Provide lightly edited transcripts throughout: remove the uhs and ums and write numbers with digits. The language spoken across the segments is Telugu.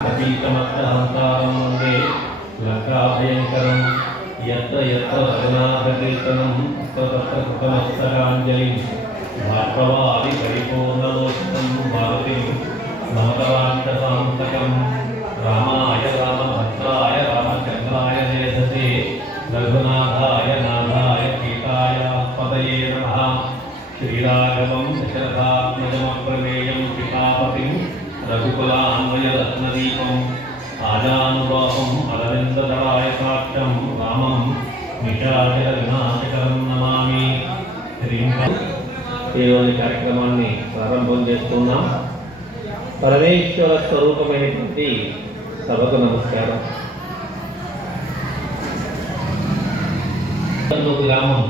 अतीतमत्तहंकारं वन्दे लङ्काभयङ्करं यत्र यत्र रघुनाथकीर्तनं तत्र कृतमस्तकाञ्जलिं भार्गवादिपरिपूर्णलोचनं भारतीं नमतवान्तसान्तकं रामाय रामभद्राय रामचन्द्राय वेधसे रघुनाथाय नाथाय सीताय पदये नमः। श्रीराघवं दशरथात्मजमप्रमेयं सीतापतिं रघुकुलान्वयरत्नदीपम् आजानुबाहुम् अरविन्ददलायताक्षं रामं निशाचरविनाशकरं नमामि। ఈరోజు కార్యక్రమాన్ని ప్రారంభం చేస్తున్నాం. పరమేశ్వర స్వరూపమైనటువంటి సభకు నమస్కారం. గ్రామం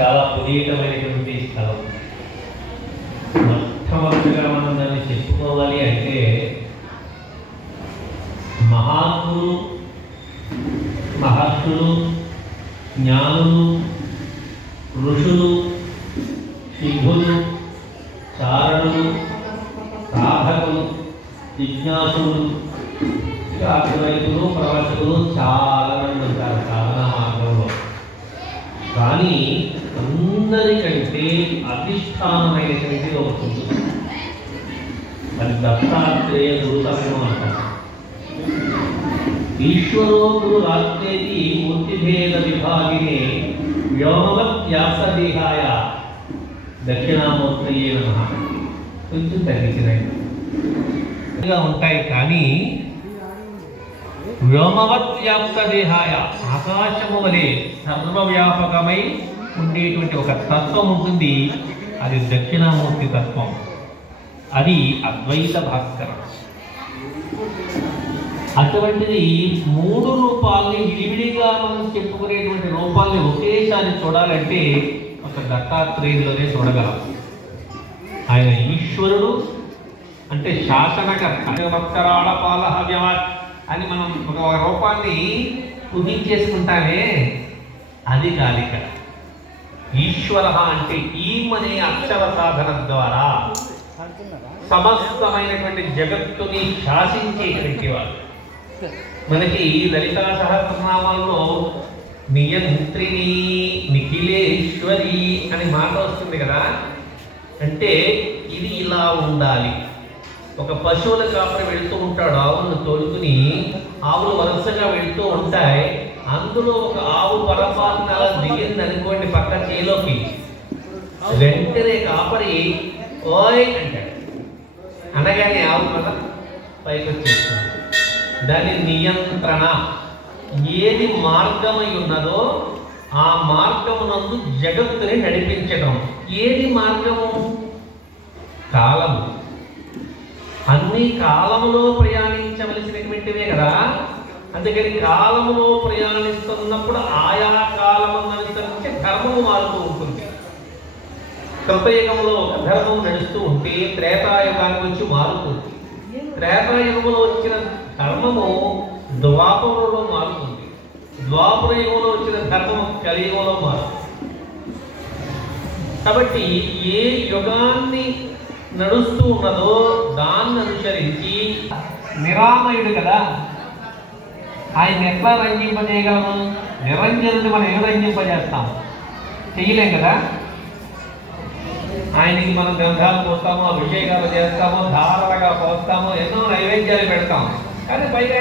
చాలా పునీతమైనటువంటి స్థలం. మొట్టమొదటిగా మనం దాన్ని చెప్పుకోవాలి అంటే మహాత్ములు, మహర్షులు, జ్ఞానులు, ఋషులు, సిద్ధులు, చారణులు, సాధకులు, జిజ్ఞాసులు, అద్వైతులు, ప్రవచకులు చాలా మంది ఉంటారు సాధన మార్గంలో. కానీ అందరికంటే అధిష్టానమైనటువంటి ఒకటి ఉంటుంది. అది దత్తాత్రేయ గురుతత్వం అంటారు. ఈశ్వరో గురు రాత్రేతి మూర్తిభేద విభాగినే వ్యోమవత్ వ్యాసదేహాయ దక్షిణామూర్తయే నమః. కొంచెం తగ్గించినట్టుగా ఉంటాయి. కానీ వ్యోమవత్ వ్యాప్తదేహాయ ఆకాశము వలె సర్వవ్యాపకమై ఉండేటువంటి ఒక తత్వం ఉంటుంది. అది దక్షిణామూర్తి తత్వం. అది అద్వైత భాస్కరం. అటువంటిది మూడు రూపాలని విడివిడిగా మనం చెప్పుకునేటువంటి రూపాలని ఒకేసారి చూడాలంటే ఒక దత్తాత్రేయులోనే చూడగలం. ఆయన ఈశ్వరుడు అంటే శాసనకర్త. అని మనం ఒక రూపాన్ని ఊహించేసుకుంటామే, అది కాదు ఇక్కడ. ఈశ్వర అంటే ఈమనే అక్షర సాధన ద్వారా సమస్తమైనటువంటి జగత్తుని శాసించేటువంటి వాడు. మనకి లలితా సహస్రనామాల్లో నియంత్రిణి, నిఖిలేశ్వరి అని మాట వస్తుంది కదా. అంటే ఇది ఇలా ఉండాలి. ఒక పశువుల కాపరి వెళుతూ ఉంటాడు, ఆవులను తోలుకుని. ఆవులు వరుసగా వెళుతూ ఉంటాయి. అందులో ఒక ఆవు పొరపాటున అలా దిగింది అనుకోండి పక్క చేలోకి, వెంటనే కాపరి ఓయ్ అంటాడు. అనగానే ఆవు కదా పైకి వచ్చేస్తుంది. దాని నియంత్రణ. ఏది మార్గమై ఉన్నదో ఆ మార్గమునందు జగత్తుని నడిపించడం. ఏది మార్గము? కాలము. అన్ని కాలములో ప్రయాణించవలసినటువంటివే కదా. అందుకని కాలములో ప్రయాణిస్తున్నప్పుడు ఆయా కాలమును అనుసరించి ధర్మము మారుతూ ఉంటుంది. కృతయుగంలో ఒక ధర్మం నడుస్తూ ఉంటే త్రేతాయుగానికి వచ్చి మారుతుంది. త్రేతాయుగంలో వచ్చిన ధర్మము ద్వాపరంలో మారుతుంది. ద్వాపర యుగంలో వచ్చిన ధర్మము కలియుగంలో మారుతుంది. కాబట్టి ఏ యుగాన్ని నడుస్తూ ఉన్నదో దాన్ని అనుసరించి నిరామయుడు కదా, ఆయన ఎట్లా రంజింపజేయగలము? నిరంజనుడిని మనం ఏం రంజింపజేస్తాం? చేయలేం కదా. ఆయనకి మనం గ్రంథాలు పోస్తాము, అభిషేకాలు చేస్తాము, ధారాలుగా పోస్తాము, ఎన్నో నైవేద్యాలు పెడతాం. కానీ పైగా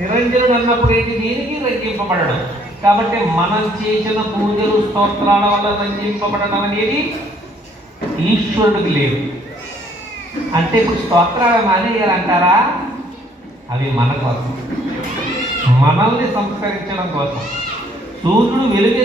నిరంజనుడు అన్నప్పుడు ఏంటి? దీనికి రంజింపబడడం. కాబట్టి మనం చేసిన పూజలు, స్తోత్రాల వల్ల రంజింపబడడం అనేది ఈశ్వరుడికి లేదు. అంటే ఇప్పుడు స్తోత్రాలు మానేయాలంటారా? అవి మన కోసం, మనల్ని సంస్కరించడం కోసం. సూర్యుడు వెలుగు